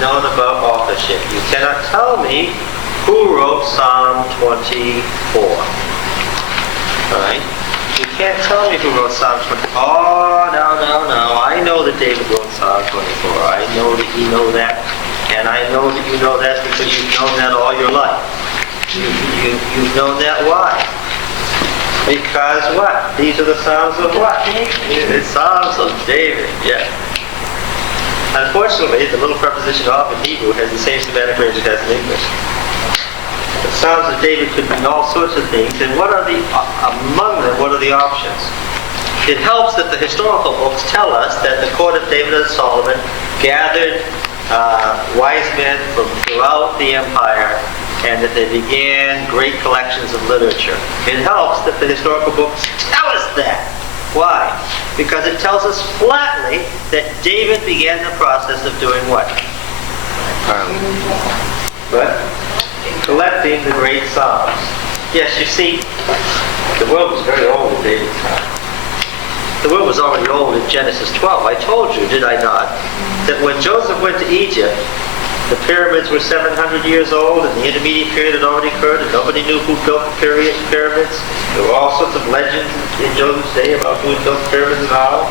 known about authorship. You cannot tell me who wrote Psalm 24. Alright? You can't tell me who wrote Psalm 24. Oh, no. I know that David wrote Psalm 24. I know that you know that. And I know that you know that because you've known that all your life. You've known that. Why? Because what? These are the Psalms of what? The Psalms of David, yeah. Unfortunately, the little preposition of in Hebrew has the same semantic range it has in English. The Psalms of David could mean all sorts of things, and what are among them, what are the options? It helps that the historical books tell us that the court of David and Solomon gathered wise men from throughout the empire, and that they began great collections of literature. It helps that the historical books tell us that. Why? Because it tells us flatly that David began the process of doing what? What? Collecting the great Psalms. Yes, you see, the world was very old in David's time. The world was already old in Genesis 12. I told you, did I not, that when Joseph went to Egypt, the pyramids were 700 years old, and the intermediate period had already occurred, and nobody knew who built the pyramids. There were all sorts of legends in Joseph's day about who built the pyramids and how.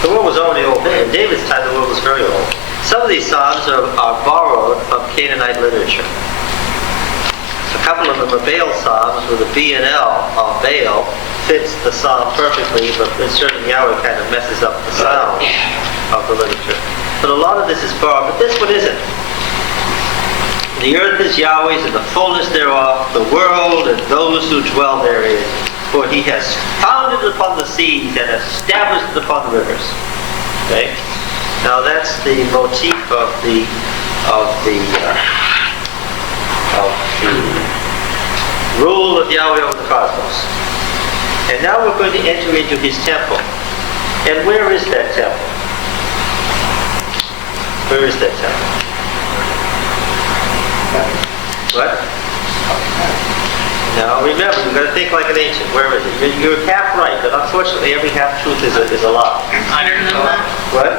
The world was already old then. In David's time, the world was very old. Some of these psalms are borrowed from Canaanite literature. A couple of them are Baal psalms, where the B and L of Baal fits the psalm perfectly, but inserting Yahweh kind of messes up the sound of the literature. But a lot of this is borrowed, but this one isn't. The earth is Yahweh's and the fullness thereof, the world and those who dwell therein. For he has founded it upon the seas and established it upon the rivers. Okay? Now that's the motif of the rule of Yahweh over the cosmos. And now we're going to enter into his temple. And where is that temple? Where is that temple? What? Now remember, you've got to think like an ancient. Where is it? You're half right, but unfortunately every half-truth is a lie. What?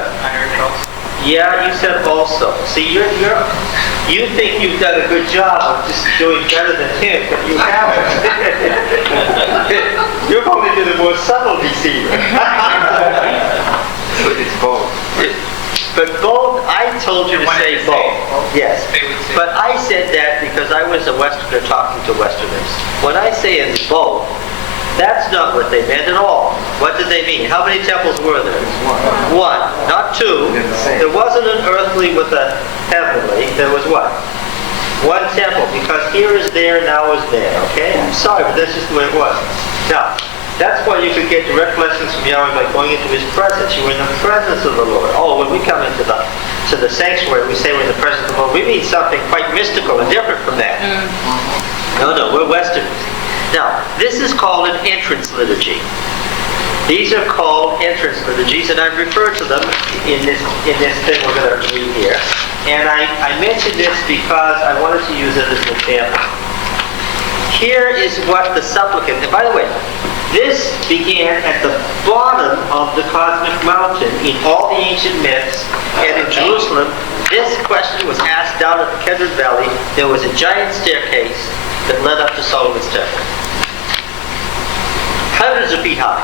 Yeah, you said also. See, you think you've done a good job of just doing better than him, but you haven't. You've only been a more subtle deceiver. It's both. But both, I told you to say both. Yes. But I said that because I was a Westerner talking to Westerners. When I say it's both, that's not what they meant at all. What did they mean? How many temples were there? One. Not two. There wasn't an earthly with a heavenly. There was what? One temple. Because here is there, now is there. Okay? I'm sorry, but that's just the way it was. Now, that's why you could get direct blessings from Yahweh by going into his presence. You were in the presence of the Lord. Oh, when we come into the sanctuary, we say we're in the presence of the Lord. We mean something quite mystical and different from that. No, we're Westerners. Now, this is called an entrance liturgy. These are called entrance liturgies, and I've referred to them in this thing we're going to read here. And I mentioned this because I wanted to use it as an example. Here is what the supplicant, and by the way, this began at the bottom of the cosmic mountain in all the ancient myths, and in Jerusalem, this question was asked down at the Kedron Valley. There was a giant staircase that led up to Solomon's temple. Hundreds of feet high,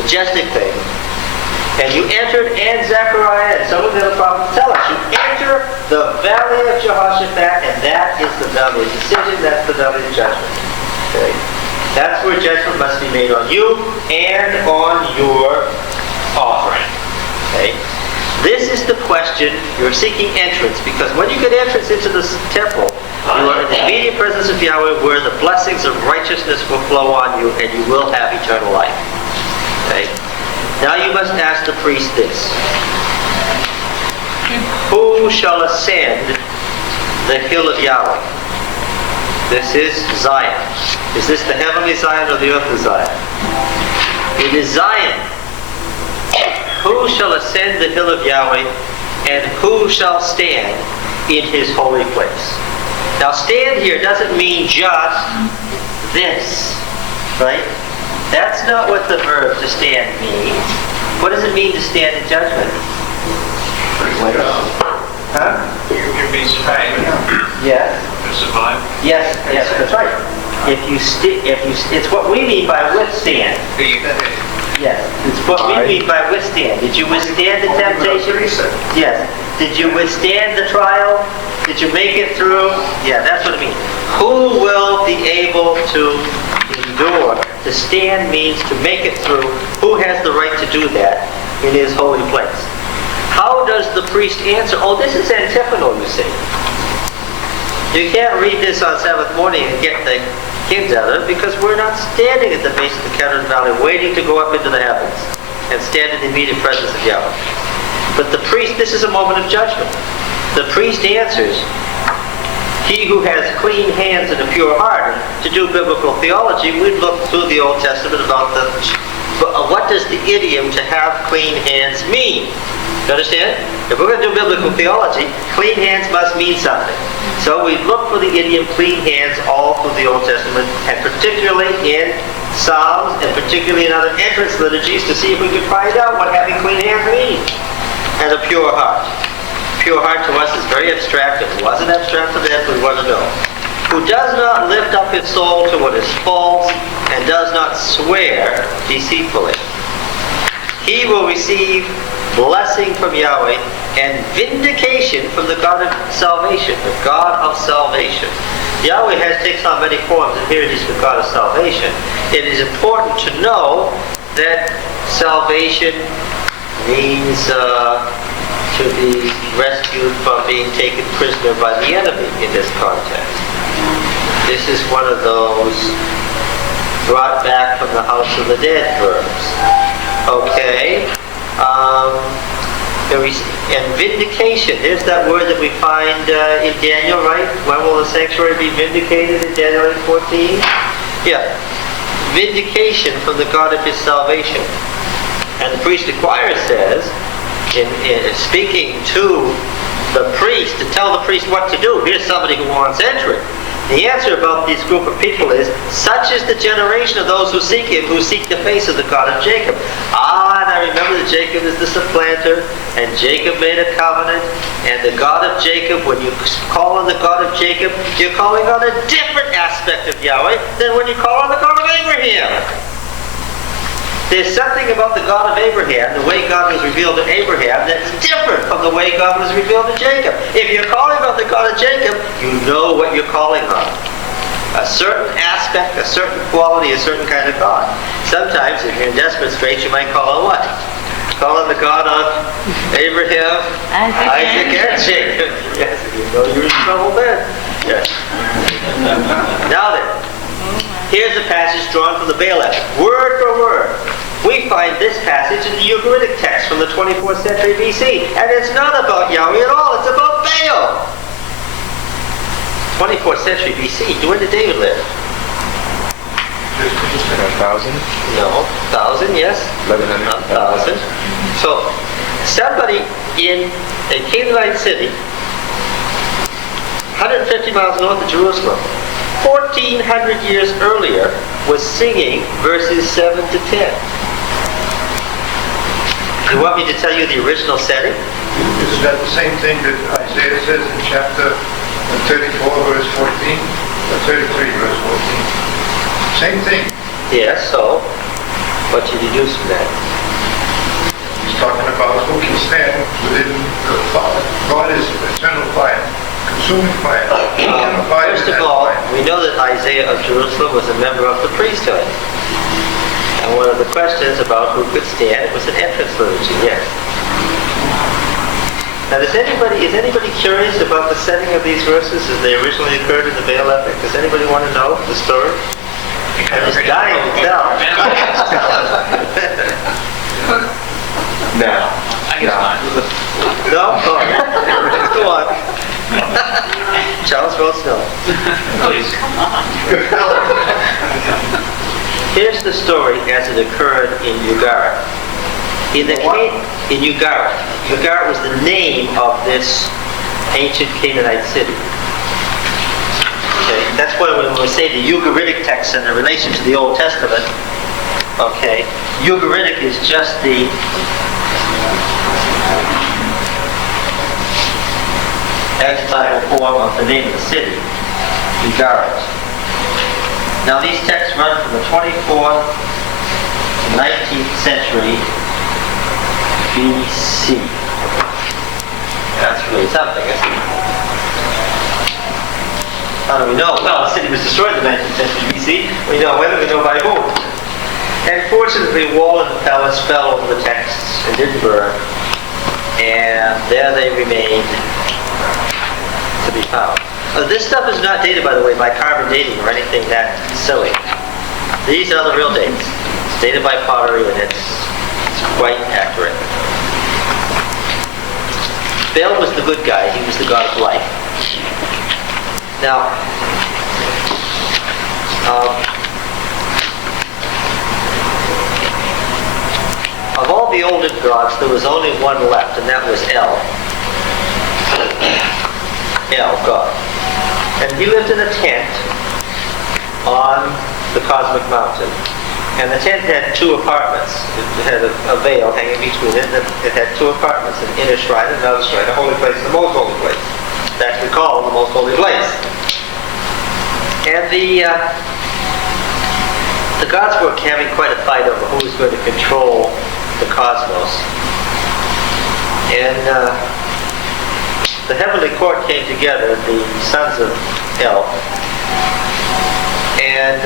majestic thing. And you entered, and Zechariah and some of the other prophets tell us, you enter the valley of Jehoshaphat, and that is the valley of decision, that's the valley of judgment. Okay? That's where judgment must be made on you and on your offering. Okay? This is the question. You're seeking entrance, because when you get entrance into this temple, you are in the immediate presence of Yahweh, where the blessings of righteousness will flow on you, and you will have eternal life. Okay? Now you must ask the priest this. Who shall ascend the hill of Yahweh? This is Zion. Is this the heavenly Zion or the earthly Zion? It is Zion. Who shall ascend the hill of Yahweh, and who shall stand in his holy place? Now stand here doesn't mean just this, right? That's not what the verb to stand means. What does it mean to stand in judgment? can be survived. Yes. To survive. Yes, that's right. It's what we mean by withstand. Yes, it's what we mean by withstand. Did you withstand the temptation? Yes. Did you withstand the trial? Did you make it through? Yeah, that's what it means. Who will be able to endure? To stand means to make it through. Who has the right to do that in his holy place? How does the priest answer? Oh, this is antiphonal, you see. You can't read this on Sabbath morning and get the kids out of it, because we're not standing at the base of the Kedron Valley waiting to go up into the heavens and stand in the immediate presence of Yahweh. But the priest, this is a moment of judgment. The priest answers, he who has clean hands and a pure heart. And to do biblical theology, we'd look through the Old Testament about what does the idiom to have clean hands mean? You understand? If we're going to do biblical theology, clean hands must mean something. So we look for the idiom clean hands all through the Old Testament, and particularly in Psalms, and particularly in other entrance liturgies, to see if we can find out what having clean hands means. And a pure heart. Pure heart to us is very abstract. It wasn't abstract to them, we want to know. Who does not lift up his soul to what is false, and does not swear deceitfully. He will receive blessing from Yahweh and vindication from the God of salvation, the God of salvation. Yahweh takes on many forms, and here it is the God of salvation. It is important to know that salvation means to be rescued from being taken prisoner by the enemy in this context. This is one of those brought back from the house of the dead verbs. Okay. And vindication, there's that word that we find in Daniel, right? When will the sanctuary be vindicated in Daniel 8:14? Yeah. Vindication from the God of his salvation. And the priestly choir says, in speaking to the priest, to tell the priest what to do, here's somebody who wants entry. The answer about this group of people is, such is the generation of those who seek him, who seek the face of the God of Jacob. And I remember that Jacob is the supplanter, and Jacob made a covenant, and the God of Jacob, when you call on the God of Jacob, you're calling on a different aspect of Yahweh than when you call on the God of Abraham. There's something about the God of Abraham, the way God was revealed to Abraham, that's different from the way God was revealed to Jacob. If you're calling on the God of Jacob, you know what you're calling on. A certain aspect, a certain quality, a certain kind of God. Sometimes, if you're in desperate straits, you might call on what? Call on the God of Abraham, Isaac, and Jacob. Yes, you know you're in trouble then. Yes. Now then, here's a passage drawn from the Baal epic, word for word. We find this passage in the Ugaritic text from the 24th century BC, and it's not about Yahweh at all, it's about Baal. 24th century BC, when did David live? 1,000? No, 1,000, yes. 1,000. So, somebody in a Canaanite city, 150 miles north of Jerusalem, 1,400 years earlier, was singing verses 7 to 10. You want me to tell you the original setting? Is that the same thing that Isaiah says in chapter 34, verse 14? Or 33, verse 14? Same thing. Yes, so what you deduce from that? He's talking about who can stand within the fire. God is eternal fire, consuming fire. First of all, we know that Isaiah of Jerusalem was a member of the priesthood. And one of the questions about who could stand, it was an entrance liturgy, yes. Now, is anybody curious about the setting of these verses as they originally occurred in the Baal epic? Does anybody want to know the story? I'm just dying to tell. No. I guess not. No? Oh, go on. Charles wrote snow. Please. Here's the story as it occurred in Ugaritic. In Ugaritic. Ugaritic was the name of this ancient Canaanite city. Okay, that's why when we say the Ugaritic text in relation to the Old Testament, okay, Ugaritic is just the adjectival form of the name of the city, Ugaritic. Now these texts run from the 24th to 19th century BC. That's really something, isn't it? How do we know? Well, the city was destroyed in the 19th century BC. We know when, we know by whom. And fortunately, wall and palace fell over the texts and didn't burn. And there they remain to be found. This stuff is not dated, by the way, by carbon dating or anything that silly. These are the real dates. It's dated by pottery, and it's quite accurate. Baal was the good guy. He was the god of life. Now, of all the older gods, there was only one left, and that was El. El, God. And he lived in a tent on the cosmic mountain. And the tent had two apartments. It had a veil hanging between it, and it had two apartments, an inner shrine and another shrine, a holy place and the most holy place. It's actually called the most holy place. And the gods were having quite a fight over who was going to control the cosmos. And the heavenly court came together, the sons of El, and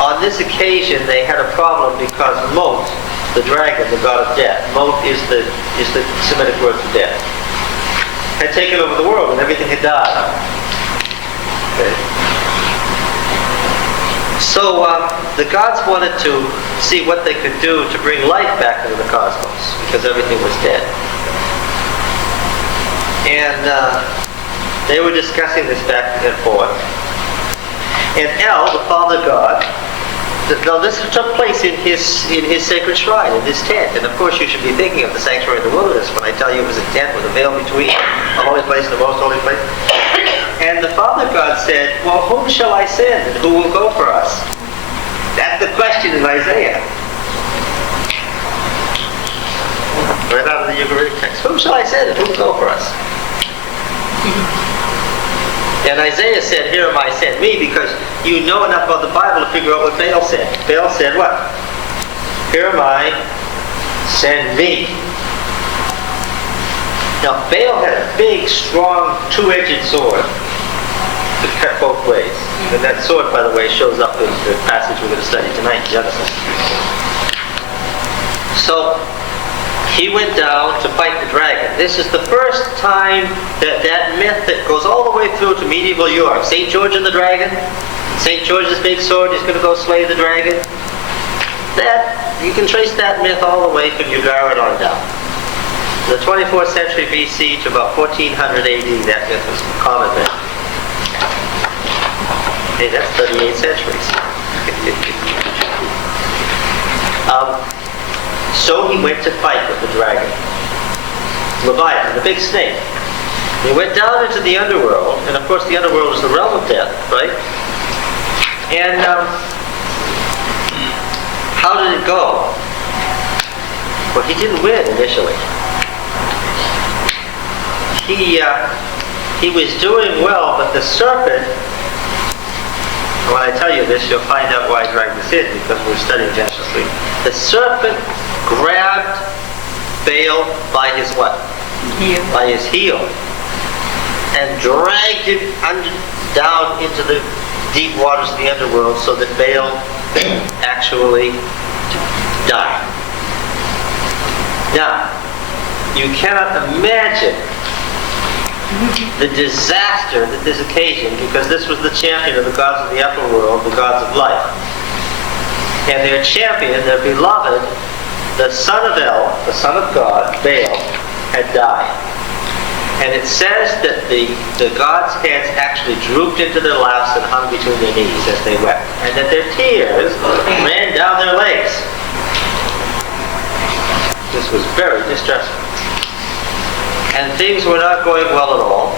on this occasion they had a problem because Mot, the dragon, the god of death, Mot is the Semitic word for death, had taken over the world and everything had died. Okay. So the gods wanted to see what they could do to bring life back into the cosmos because everything was dead. And they were discussing this back and forth. And El, the father god, now this took place in his sacred shrine, in his tent. And of course you should be thinking of the sanctuary of the wilderness when I tell you it was a tent with a veil between the holy place and the most holy place. And the father god said, well, whom shall I send and who will go for us? That's the question in Isaiah. Right out of the Ugaritic text. Whom shall I send and who will go for us? And Isaiah said, here am I, send me, because you know enough about the Bible to figure out what Baal said. Baal said what? Here am I, send me. Now Baal had a big, strong, two-edged sword that cut both ways. And that sword, by the way, shows up in the passage we're going to study tonight, Genesis. So he went down to fight the dragon. This is the first time that myth that goes all the way through to medieval Europe. St. George and the dragon. St. George's big sword, he's going to go slay the dragon. That, you can trace that myth all the way from Ugaritic on down. The 24th century BC to about 1400 AD, that myth was a common myth. Hey, that's 38 centuries. So he went to fight with the dragon, Leviathan, the big snake. He went down into the underworld, and of course the underworld is the realm of death, right? And how did it go? Well, he didn't win initially. He was doing well, but the serpent, when I tell you this, you'll find out why I dragged this in, because we're studying Genesis 3. The serpent grabbed Baal by his what? Heel. By his heel. And dragged him down into the deep waters of the underworld so that Baal actually died. Now, you cannot imagine the disaster that this occasioned, because this was the champion of the gods of the upper world, the gods of life. And their champion, their beloved, the son of El, the son of God, Baal, had died. And it says that the gods' heads actually drooped into their laps and hung between their knees as they wept. And that their tears ran down their legs. This was very distressing. And things were not going well at all.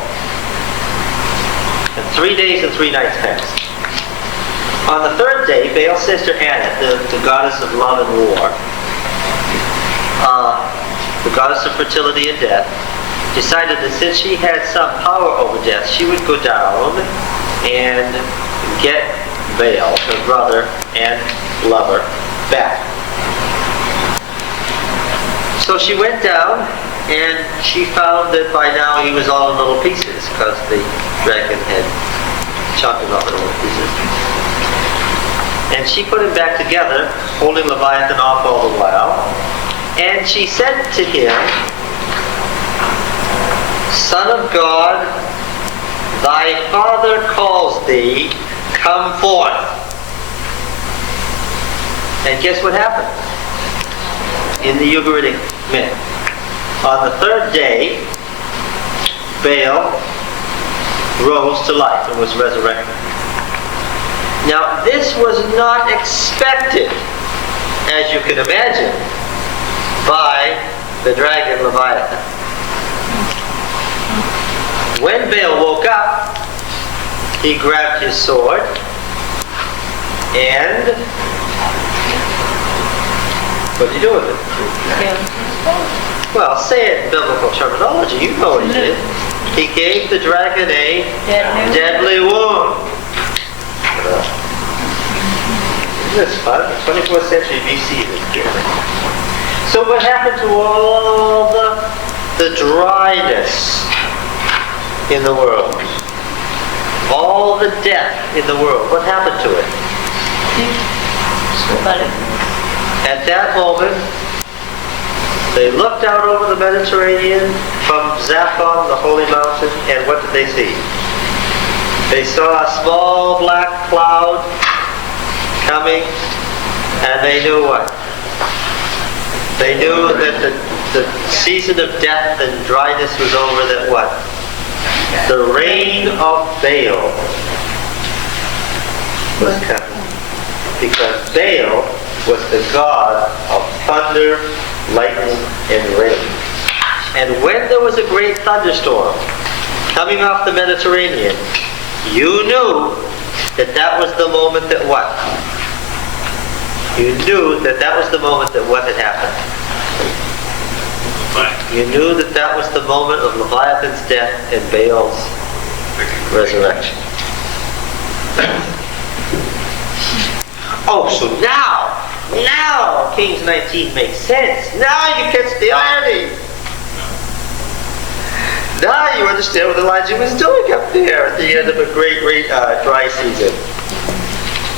And 3 days and 3 nights passed. On the third day, Baal's sister Anna, the goddess of love and war, the goddess of fertility and death, decided that since she had some power over death, she would go down and get Baal, her brother and lover, back. So she went down, and she found that by now he was all in little pieces, because the dragon had chopped him up in little pieces. And she put him back together, holding Leviathan off all the while. And she said to him, "Son of God, thy father calls thee, come forth." And guess what happened? In the Ugaritic myth, on the third day, Baal rose to life and was resurrected. Now, this was not expected, as you can imagine, by the dragon Leviathan. When Baal woke up, he grabbed his sword and what did he do with it? Well, say it in biblical terminology. You know what he did. He gave the dragon a deadly wound. Isn't this fun? 24th century BC. So what happened to all the dryness in the world? All the death in the world. What happened to it? At that moment, they looked out over the Mediterranean from Zaphon, the holy mountain, and what did they see? They saw a small black cloud coming, and they knew what? They knew that the season of death and dryness was over, that what? The reign of Baal was coming. Because Baal was the god of thunder, lightning, and rain. And when there was a great thunderstorm coming off the Mediterranean, you knew that that was the moment that what? You knew that that was the moment that what had happened? You knew that that was the moment of Leviathan's death and Baal's resurrection. Oh, so now Kings 19 makes sense. Now you catch the irony. Now you understand what Elijah was doing up there at the end of a great dry season.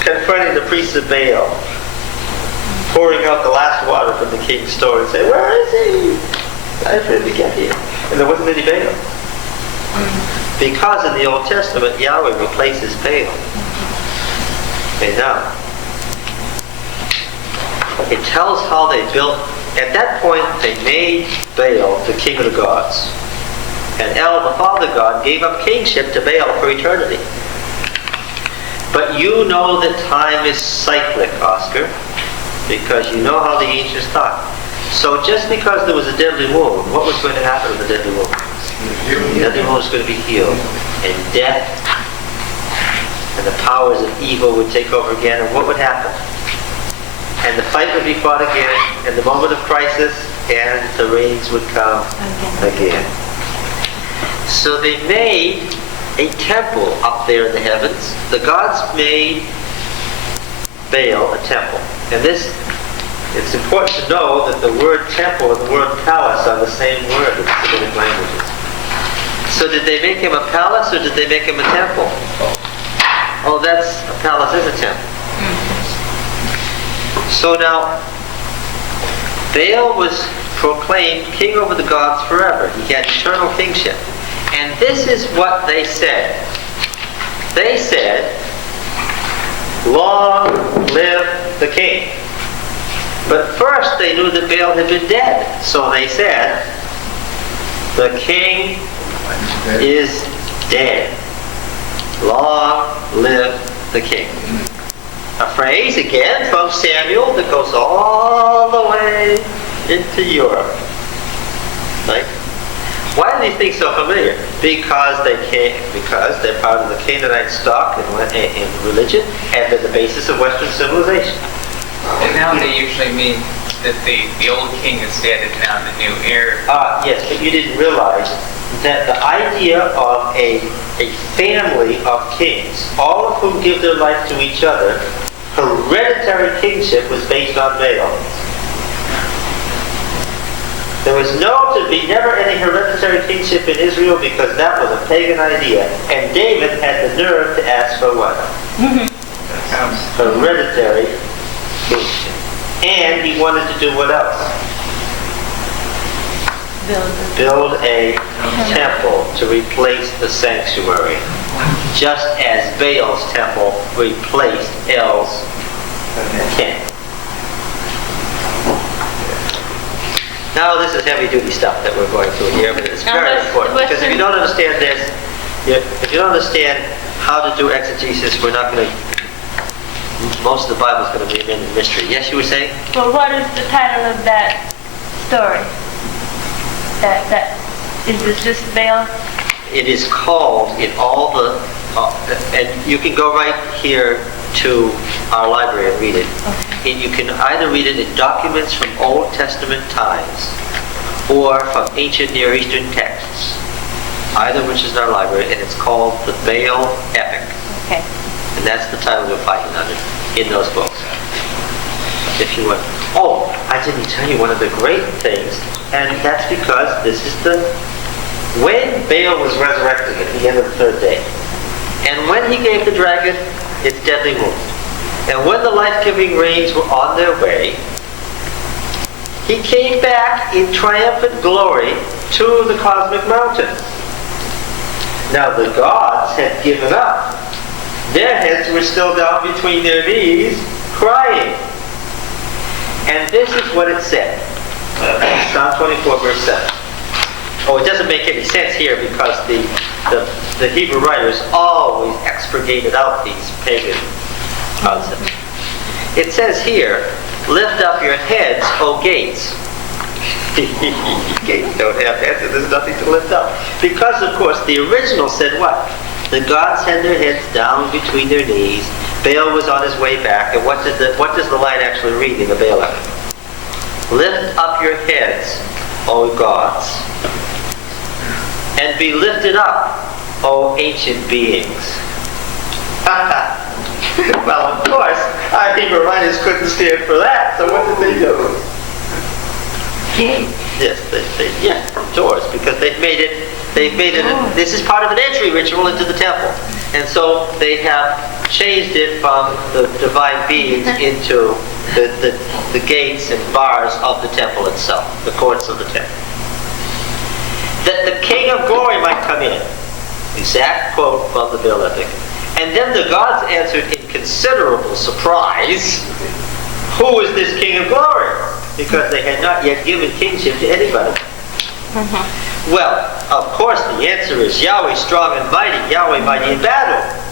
Confronting the priests of Baal. Pouring out the last water from the king's store and saying, "Where is he? I tried to get here." And there wasn't any Baal. Because in the Old Testament, Yahweh replaces Baal. And now, it tells how they built. At that point, they made Baal the king of the gods. And El, the father god, gave up kingship to Baal for eternity. But you know that time is cyclic, Oscar, because you know how the ancients thought. So just because there was a deadly wound, what was going to happen to the deadly wound? The deadly wound was going to be healed. And death and the powers of evil would take over again. And what would happen? And the fight would be fought again, and the moment of crisis, and the rains would come again. So they made a temple up there in the heavens. The gods made Baal a temple. And this, it's important to know that the word temple and the word palace are the same word in Semitic languages. So did they make him a palace or did they make him a temple? Oh, a palace is a temple. So now, Baal was proclaimed king over the gods forever. He had eternal kingship. And this is what they said. They said, "Long live the king." But first they knew that Baal had been dead. So they said, "The king is dead. Long live the king." A phrase, again, from Samuel that goes all the way into Europe. Right? Why are these things so familiar? Because they're part of the Canaanite stock in religion, and they're the basis of Western civilization. And now they usually mean that the old king is dead and now the new heir. Yes, but you didn't realize that the idea of a family of kings, all of whom give their life to each other, hereditary kingship was based on Baal. There was never any hereditary kingship in Israel because that was a pagan idea. And David had the nerve to ask for what? Hereditary kingship. And he wanted to do what else? Build a temple to replace the sanctuary. Just as Baal's temple replaced El's tent. Now this is heavy-duty stuff that we're going through here, but it's very important. Because if you don't understand this, if you don't understand how to do exegesis, we're not going to... Most of the Bible is going to remain a mystery. Yes, you were saying? Well, what is the title of that story? Is this just Baal? It is called in all the... and you can go right here to our library and read it. Okay. And you can either read it in documents from Old Testament times or from ancient Near Eastern texts, either which is in our library, and it's called the Baal Epic. Okay. And that's the title you'll find it under in those books. If you want. Oh, I didn't tell you one of the great things, and that's because this is when Baal was resurrected at the end of the third day, and when he gave the dragon its deadly wound, and when the life-giving rains were on their way, he came back in triumphant glory to the cosmic mountain. Now the gods had given up. Their heads were still down between their knees, crying. And this is what it said. Psalm 24, verse 7. Oh, it doesn't make any sense here because the Hebrew writers always expurgated out these pagan concepts. It says here, lift up your heads, O gates. Gates don't have heads, and there's nothing to lift up. Because, of course, the original said what? The gods had their heads down between their knees. Baal was on his way back. And what does the line actually read in the Baal epic? Lift up your heads, O gods, and be lifted up, O ancient beings. Well, of course, our Hebrew writers couldn't stand for that, so what did they do? Yes, doors, because they've made it, this is part of an entry ritual into the temple. And so they have changed it from the divine beings into the gates and bars of the temple itself, the courts of the temple. That the King of Glory might come in. Exact quote from the Baal epic. And then the gods answered in considerable surprise, who is this King of Glory? Because they had not yet given kingship to anybody. Well, of course the answer is Yahweh strong and mighty, Yahweh mighty in battle.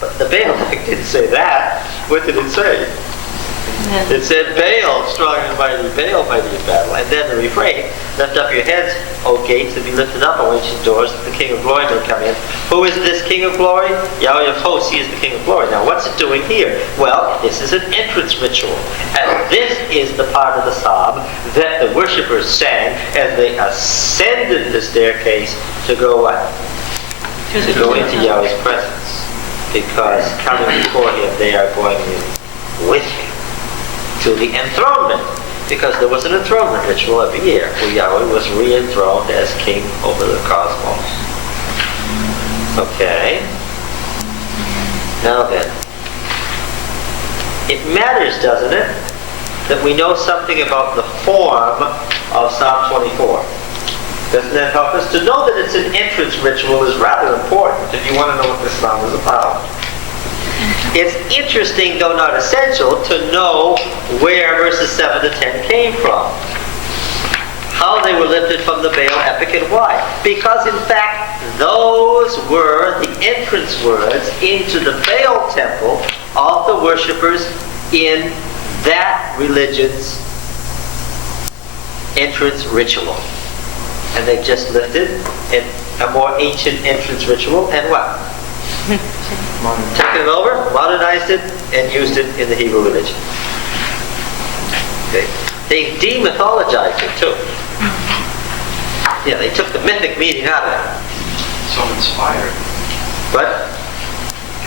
But the Baal epic didn't say that. What did it say? It said Baal strong and mighty, Baal mighty in battle. And then the refrain, lift up your heads, O gates, and be lifted up, O ancient doors, that the King of Glory may come in. Who is this King of Glory? Yahweh of hosts, he is the King of Glory. Now what's it doing here? Well, this is an entrance ritual. And this is the part of the psalm that the worshipers sang as they ascended the staircase to go what? To go into Yahweh's presence. Because coming before him, they are going with him to the enthronement, because there was an enthronement ritual every year where Yahweh was re-enthroned as king over the cosmos. Okay. Now then, it matters, doesn't it, that we know something about the form of Psalm 24. Doesn't that help us? To know that it's an entrance ritual is rather important if you want to know what this psalm is about. It's interesting, though not essential, to know where verses 7 to 10 came from. How they were lifted from the Baal epic and why. Because in fact, those were the entrance words into the Baal temple of the worshippers in that religion's entrance ritual. And they just lifted a more ancient entrance ritual and what? Taken it over, modernized it, and used it in the Hebrew religion. Okay. They demythologized it too. Yeah, they took the mythic meaning out of it. So inspired. But,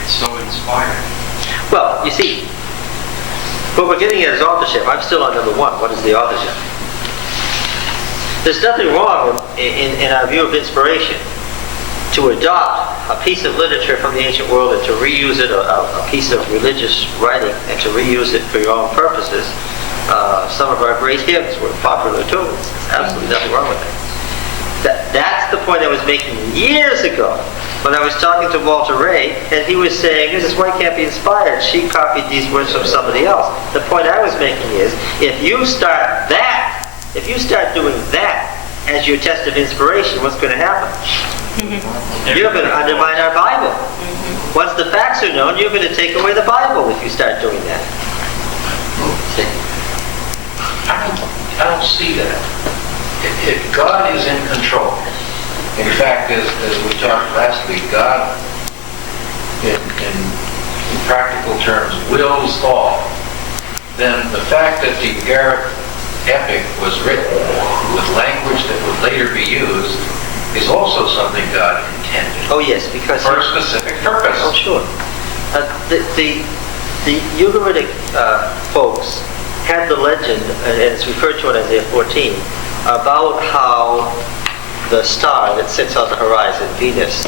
It's so inspired. well, you see, what we're getting at is authorship. I'm still on number one. What is the authorship? There's nothing wrong in our view of inspiration to adopt a piece of literature from the ancient world and to reuse it, a piece of religious writing, and to reuse it for your own purposes. Some of our great hymns were popular too. There's absolutely nothing wrong with that. That's the point I was making years ago when I was talking to Walter Ray, and he was saying, Mrs. White can't be inspired. She copied these words from somebody else. The point I was making is, if you start doing that as your test of inspiration, what's going to happen? You're going to undermine our Bible. Once the facts are known, you're going to take away the Bible if you start doing that. See? I don't see that. If God is in control, in fact, as we talked last week, God, in practical terms, wills all, then the fact that the Ugaritic epic was written with language that would later be used is also something God intended. Oh yes, because for a specific purpose. Oh sure. The Ugaritic folks had the legend, and it's referred to in Isaiah 14, about how the star that sits on the horizon, Venus,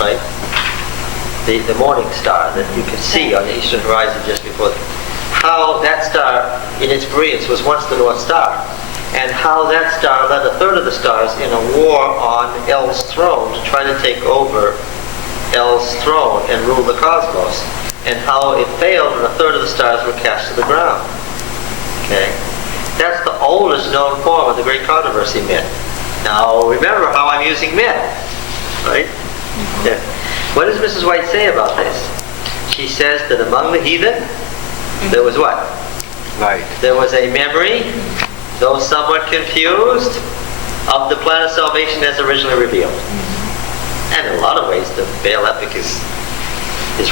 right? The morning star that you can see on the eastern horizon just before, how that star in its brilliance was once the North Star, and how that star led a third of the stars in a war on El's throne to try to take over El's throne and rule the cosmos, and how it failed and a third of the stars were cast to the ground. Okay? That's the oldest known form of the Great Controversy myth. Now remember how I'm using myth, right? Yeah. What does Mrs. White say about this? She says that among the heathen, there was what? Light. There was a memory, though somewhat confused, of the plan of salvation as originally revealed. And in a lot of ways, the Baal epic is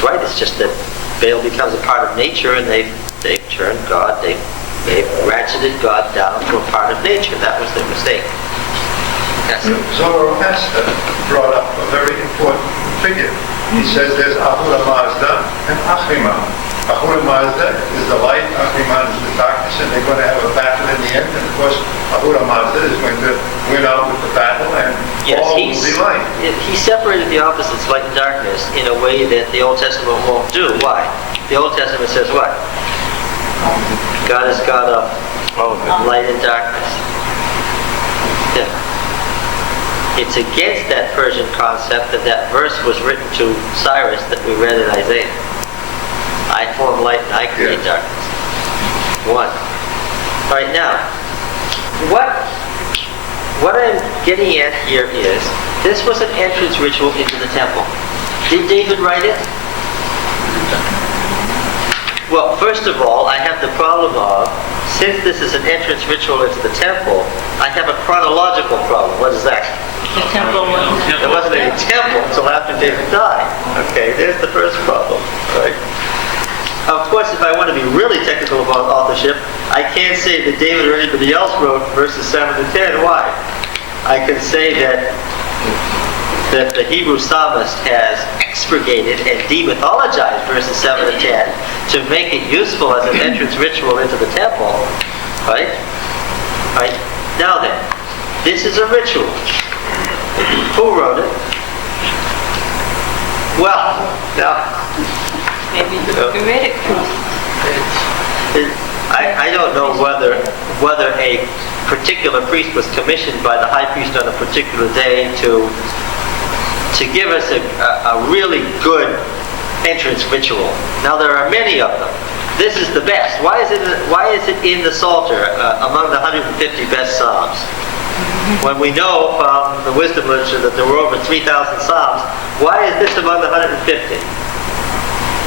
right. It's just that Baal becomes a part of nature, and they've turned God, they've ratcheted God down to a part of nature. That was their mistake. Yes. Zoroaster brought up a very important figure. He says there's Ahura Mazda and Ahriman. Ahura Mazda is the light, Ahriman is the darkness, and they're going to have a battle in the end. And of course, Ahura Mazda is going to win out with the battle, and all will be light. He separated the opposites, light and darkness, in a way that the Old Testament won't do. Why? The Old Testament says what? God is God of light and darkness. Yeah. It's against that Persian concept that verse was written to Cyrus that we read in Isaiah. I form light and I create darkness. One. All right, now, what I'm getting at here is, this was an entrance ritual into the temple. Did David write it? Well, first of all, I have the problem of, since this is an entrance ritual into the temple, I have a chronological problem. What is that? The temple wasn't. There wasn't any temple until after David died. Okay, there's the first problem, right? Of course, if I want to be really technical about authorship, I can't say that David or anybody else wrote verses 7 to 10. Why? I can say that the Hebrew psalmist has expurgated and demythologized verses 7 to 10 to make it useful as an entrance ritual into the temple. Right? Right? Now then, this is a ritual. Who wrote it? Well, now, Maybe the Ugaritic priest. I don't know whether a particular priest was commissioned by the high priest on a particular day to give us a really good entrance ritual. Now there are many of them. This is the best. Why is it in the Psalter among the 150 best psalms? When we know from the wisdom literature that there were over 3,000 psalms, why is this among the 150?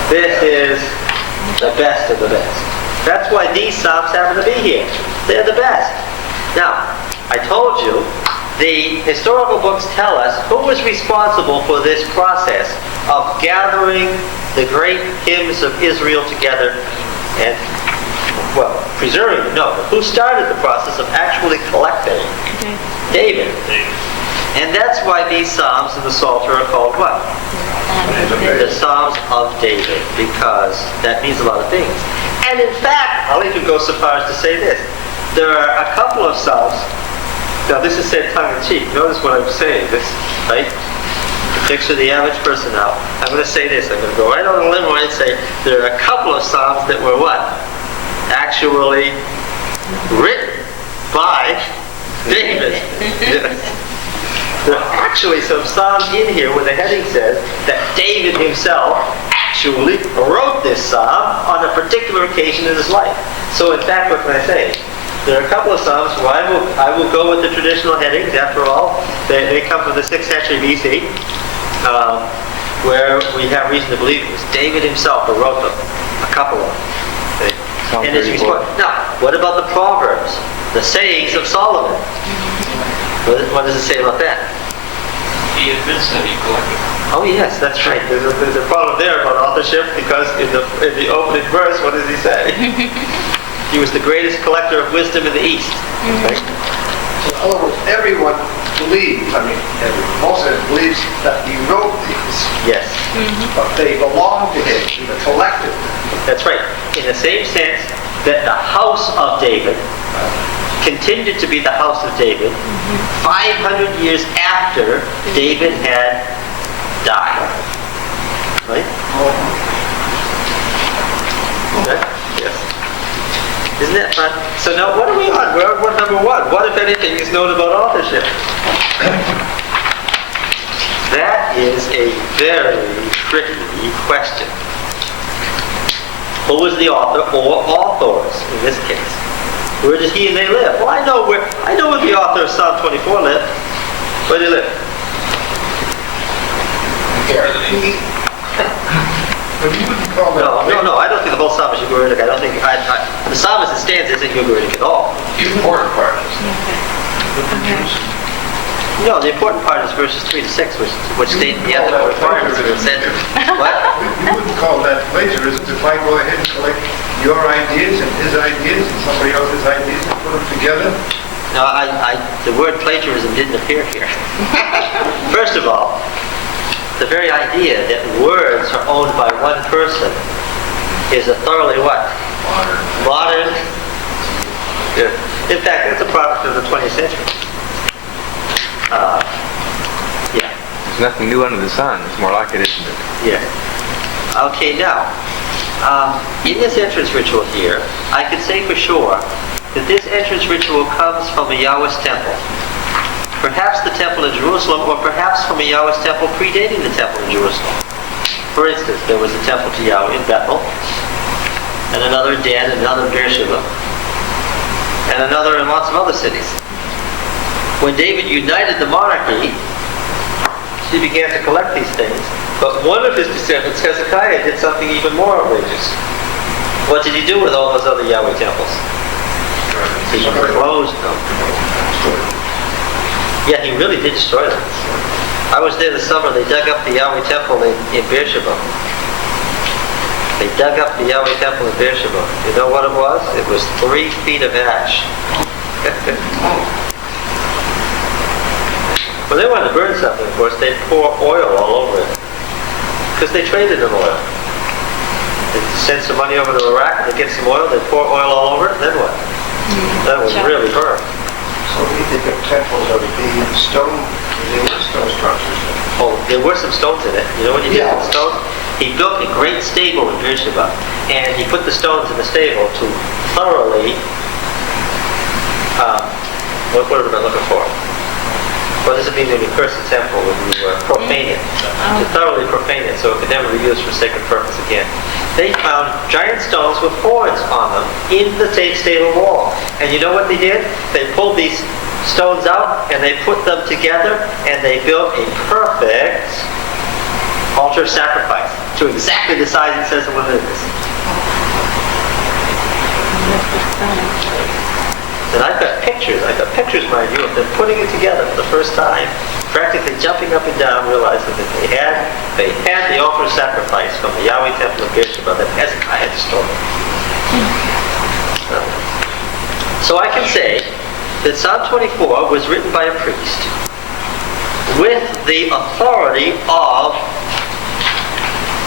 This is the best of the best. That's why these psalms happen to be here. They're the best. Now, I told you, the historical books tell us who was responsible for this process of gathering the great hymns of Israel together and well, preserving them, no, but who started the process of actually collecting? David. And that's why these Psalms in the Psalter are called what? The Psalms of David, because that means a lot of things. And in fact, I'll even go so far as to say this. There are a couple of Psalms. Now this is said tongue-in-cheek. Notice what I'm saying, this, right? Picture the average person now. I'm going to say this. I'm going to go right on a limb and say there are a couple of Psalms that were what? Actually written by David. There are actually some Psalms in here where the heading says that David himself actually wrote this Psalm on a particular occasion in his life. So in fact, what can I say? There are a couple of Psalms where I will go with the traditional headings. After all, they come from the 6th century BC, where we have reason to believe it was David himself who wrote them. A couple of them. Okay? Psalm And it's 34. now, what about the Proverbs? The sayings of Solomon? What does it say about that? He admits that he collected them. Oh yes, that's right. There's a problem there about authorship because in the opening verse, what does he say? He was the greatest collector of wisdom in the East. Right? In other words, everyone believes, most of it believes that he wrote these, Yes, but they belong to him, to the collective. that's right. In the same sense that the house of David continued to be the house of David 500 years after David had died. Right? Okay? Yes. Isn't that fun? So now what are we on? We're on number 1. What, if anything, is known about authorship? That is a very tricky question. Who was the author or authors in this case? Where did he and they live? Well, I know where the author of Psalm 24 lived. Where did he live? But you wouldn't call that... No, I don't think the whole Psalm is Ugaritic. I don't think... the Psalm as it stands isn't Ugaritic at all. The important part is No, the important part is verses 3 to 6, which state the ethical requirements of the sentence. What? You wouldn't call that plagiarism if I go ahead and collect your ideas and his ideas and somebody else's ideas and put them together. No, the word plagiarism didn't appear here. First of all, the very idea that words are owned by one person is a thoroughly what? Modern. Yeah. In fact, that's a product of the 20th century. Yeah. There's nothing new under the sun. It's more like it, isn't it? Yeah. Okay, now, in this entrance ritual here, I can say for sure that this entrance ritual comes from a Yahweh's temple. Perhaps the temple in Jerusalem, or perhaps from a Yahweh's temple predating the temple in Jerusalem. For instance, there was a temple to Yahweh in Bethel, and another in Dan, and another in Beersheba, and another in lots of other cities. When David united the monarchy, he began to collect these things. But one of his descendants, Hezekiah, did something even more outrageous. What did he do with all those other Yahweh temples? He closed them. Yeah, he really did destroy them. I was there this summer. They dug up the Yahweh temple in Beersheba. They dug up the Yahweh temple in Beersheba. You know what it was? It was 3 feet of ash. When they wanted to burn something, of course, they'd pour oil all over it. Because they traded in oil. They'd send some money over to Iraq, they'd get some oil, they'd pour oil all over it, then what? That would really burn. So we think of temples are being stone, they were stone structures. Oh, there were some stones in it. You know what he did Yeah. with the stones? He built a great stable in Beersheba, and he put the stones in the stable to thoroughly, what word am I looking for? What does it mean when you curse the temple, when you profane it? To thoroughly profane it so it could never be used for sacred purpose again. They found giant stones with horns on them in the stable wall. And you know what they did? They pulled these stones out and they put them together and they built a perfect altar of sacrifice to exactly the size it says in Leviticus. And I've got pictures, mind you, of them putting it together for the first time, practically jumping up and down, realizing that they had the altar of sacrifice from the Yahweh temple of Beersheba that Hezekiah had destroyed. So I can say that Psalm 24 was written by a priest with the authority of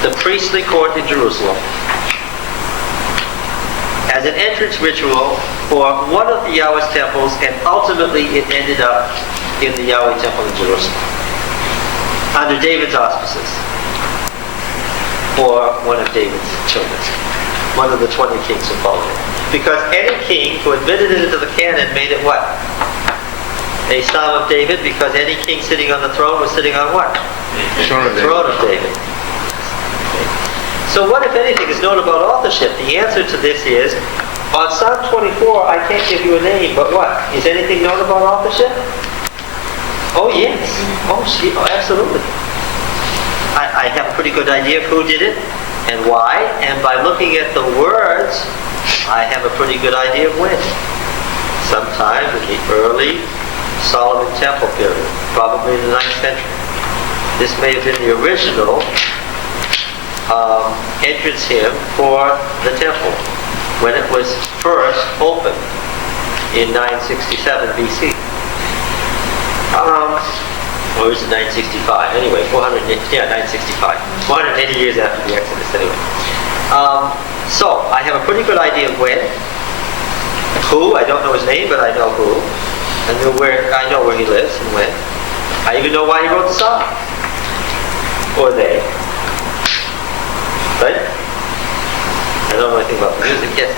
the priestly court in Jerusalem as an entrance ritual for one of the Yahweh's temples, and ultimately it ended up in the Yahweh temple in Jerusalem under David's auspices, or one of David's children, one of the 20 kings who followed him. Because any king who admitted it into the canon made it what? A Psalm of David, because any king sitting on the throne was sitting on what? The throne of David. So what, if anything, is known about authorship? The answer to this is, on Psalm 24, I can't give you a name, but what? Is anything known about authorship? Oh, yes. Oh, absolutely. I have a pretty good idea of who did it and why, and by looking at the words, I have a pretty good idea of when. Sometime in the early Solomon Temple period, probably in the 9th century. This may have been the original entrance hymn for the temple when it was first opened in 967 BC. Or is it 965? Anyway, 965. 480 years after the Exodus, anyway. So, I have a pretty good idea of when. Who, I don't know his name, but I know who. I know where he lives and when. I even know why he wrote the song. Or they. Right? I don't know anything about the music yet.